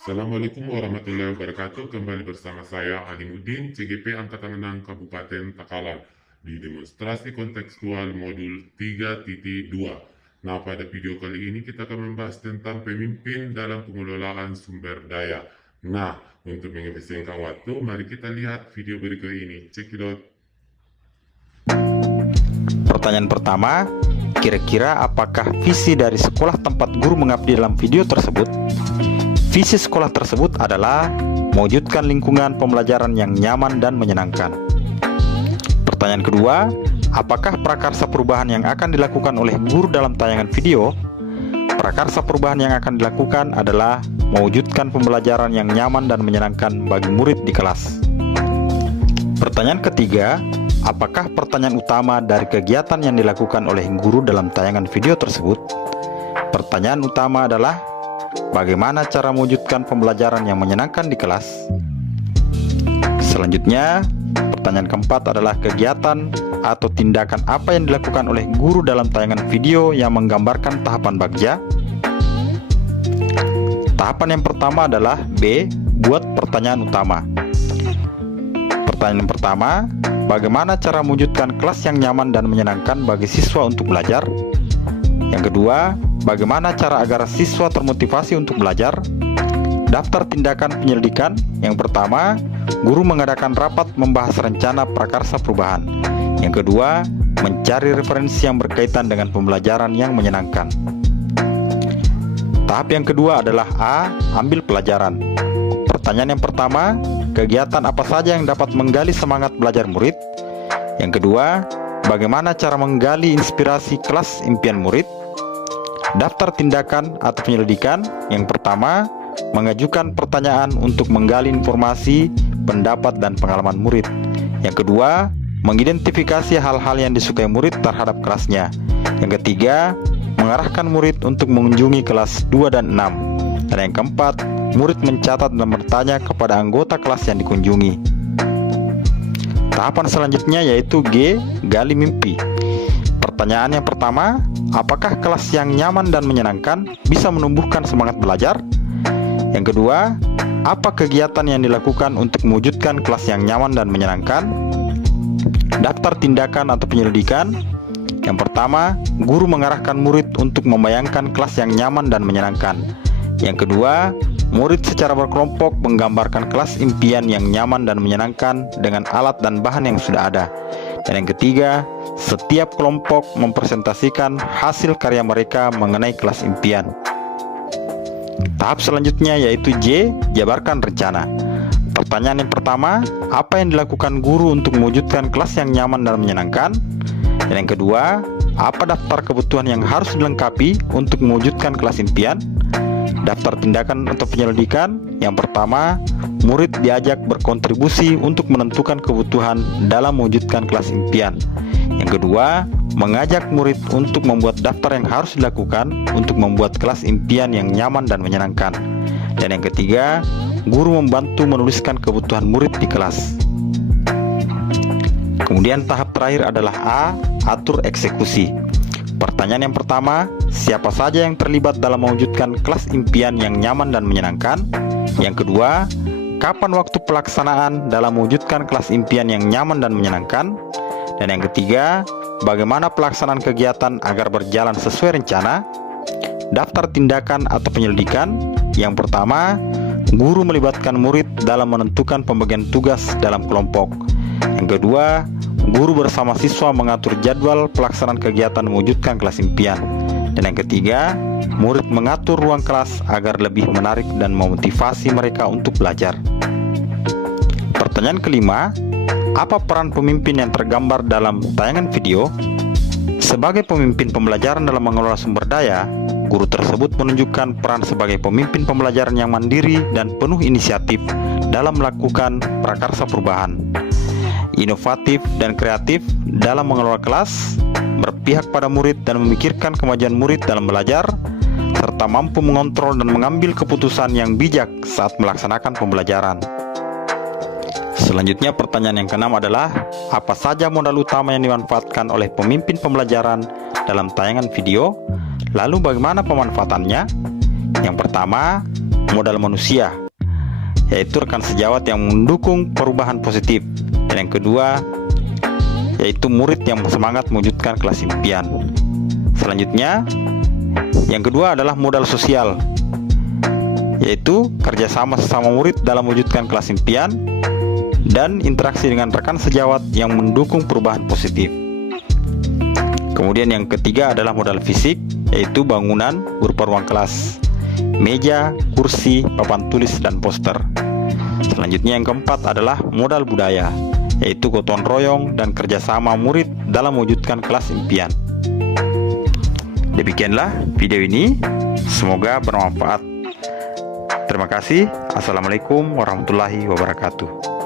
Assalamualaikum warahmatullahi wabarakatuh. Kembali bersama saya Alimuddin, CGP Angkatan 6 Kabupaten Takalar di demonstrasi kontekstual modul 3.2. Nah, pada video kali ini kita akan membahas tentang pemimpin dalam pengelolaan sumber daya. Nah, untuk mengefisienkan waktu, mari kita lihat video berikut ini. Check it out. Pertanyaan pertama, kira-kira apakah visi dari sekolah tempat guru mengabdi dalam video tersebut? Visi sekolah tersebut adalah mewujudkan lingkungan pembelajaran yang nyaman dan menyenangkan. Pertanyaan kedua, apakah prakarsa perubahan yang akan dilakukan oleh guru dalam tayangan video? Prakarsa perubahan yang akan dilakukan adalah mewujudkan pembelajaran yang nyaman dan menyenangkan bagi murid di kelas. Pertanyaan ketiga, apakah pertanyaan utama dari kegiatan yang dilakukan oleh guru dalam tayangan video tersebut? Pertanyaan utama adalah bagaimana cara mewujudkan pembelajaran yang menyenangkan di kelas? Selanjutnya, pertanyaan keempat adalah kegiatan atau tindakan apa yang dilakukan oleh guru dalam tayangan video yang menggambarkan tahapan bagja? Tahapan yang pertama adalah B. Buat pertanyaan utama. Pertanyaan pertama, bagaimana cara mewujudkan kelas yang nyaman dan menyenangkan bagi siswa untuk belajar? Yang kedua, bagaimana cara agar siswa termotivasi untuk belajar? Daftar tindakan penyelidikan. Yang pertama, guru mengadakan rapat membahas rencana prakarsa perubahan. Yang kedua, mencari referensi yang berkaitan dengan pembelajaran yang menyenangkan. Tahap yang kedua adalah A. Ambil pelajaran. Pertanyaan yang pertama, kegiatan apa saja yang dapat menggali semangat belajar murid? Yang kedua, bagaimana cara menggali inspirasi kelas impian murid? Daftar tindakan atau penyelidikan. Yang pertama, mengajukan pertanyaan untuk menggali informasi, pendapat, dan pengalaman murid. Yang kedua, mengidentifikasi hal-hal yang disukai murid terhadap kelasnya. Yang ketiga, mengarahkan murid untuk mengunjungi kelas 2 dan 6. Dan yang keempat, murid mencatat dan bertanya kepada anggota kelas yang dikunjungi. Tahapan selanjutnya yaitu G. Gali mimpi. Pertanyaan yang pertama, apakah kelas yang nyaman dan menyenangkan bisa menumbuhkan semangat belajar? Yang kedua, apa kegiatan yang dilakukan untuk mewujudkan kelas yang nyaman dan menyenangkan? Daftar tindakan atau penyelidikan. Yang pertama, guru mengarahkan murid untuk membayangkan kelas yang nyaman dan menyenangkan. Yang kedua, murid secara berkelompok menggambarkan kelas impian yang nyaman dan menyenangkan dengan alat dan bahan yang sudah ada. Dan yang ketiga, setiap kelompok mempresentasikan hasil karya mereka mengenai kelas impian. Tahap selanjutnya yaitu J. Jabarkan rencana. Pertanyaan yang pertama, apa yang dilakukan guru untuk mewujudkan kelas yang nyaman dan menyenangkan? Dan yang kedua, apa daftar kebutuhan yang harus dilengkapi untuk mewujudkan kelas impian? Daftar tindakan atau penyelidikan. Yang pertama, murid diajak berkontribusi untuk menentukan kebutuhan dalam mewujudkan kelas impian. Yang kedua, mengajak murid untuk membuat daftar yang harus dilakukan untuk membuat kelas impian yang nyaman dan menyenangkan. Dan yang ketiga, guru membantu menuliskan kebutuhan murid di kelas. Kemudian tahap terakhir adalah A. Atur eksekusi. Pertanyaan yang pertama, siapa saja yang terlibat dalam mewujudkan kelas impian yang nyaman dan menyenangkan? Yang kedua, kapan waktu pelaksanaan dalam mewujudkan kelas impian yang nyaman dan menyenangkan? Dan yang ketiga, bagaimana pelaksanaan kegiatan agar berjalan sesuai rencana? Daftar tindakan atau penyelidikan. Yang pertama, guru melibatkan murid dalam menentukan pembagian tugas dalam kelompok. Yang kedua, guru bersama siswa mengatur jadwal pelaksanaan kegiatan mewujudkan kelas impian. Dan yang ketiga, murid mengatur ruang kelas agar lebih menarik dan memotivasi mereka untuk belajar. Pertanyaan kelima, apa peran pemimpin yang tergambar dalam tayangan video? Sebagai pemimpin pembelajaran dalam mengelola sumber daya, guru tersebut menunjukkan peran sebagai pemimpin pembelajaran yang mandiri dan penuh inisiatif dalam melakukan prakarsa perubahan, inovatif dan kreatif dalam mengelola kelas, berpihak pada murid dan memikirkan kemajuan murid dalam belajar, serta mampu mengontrol dan mengambil keputusan yang bijak saat melaksanakan pembelajaran. Selanjutnya pertanyaan yang keenam adalah, apa saja modal utama yang dimanfaatkan oleh pemimpin pembelajaran dalam tayangan video? Lalu bagaimana pemanfaatannya? Yang pertama, modal manusia, yaitu rekan sejawat yang mendukung perubahan positif. Dan yang kedua, yaitu murid yang semangat mewujudkan kelas impian. Selanjutnya, yang kedua adalah modal sosial, yaitu kerjasama sesama murid dalam mewujudkan kelas impian dan interaksi dengan rekan sejawat yang mendukung perubahan positif. Kemudian yang ketiga adalah modal fisik, yaitu bangunan berupa ruang kelas, meja, kursi, papan tulis, dan poster. Selanjutnya yang keempat adalah modal budaya, yaitu gotong royong dan kerjasama murid dalam mewujudkan kelas impian. Demikianlah video ini, semoga bermanfaat. Terima kasih. Assalamualaikum warahmatullahi wabarakatuh.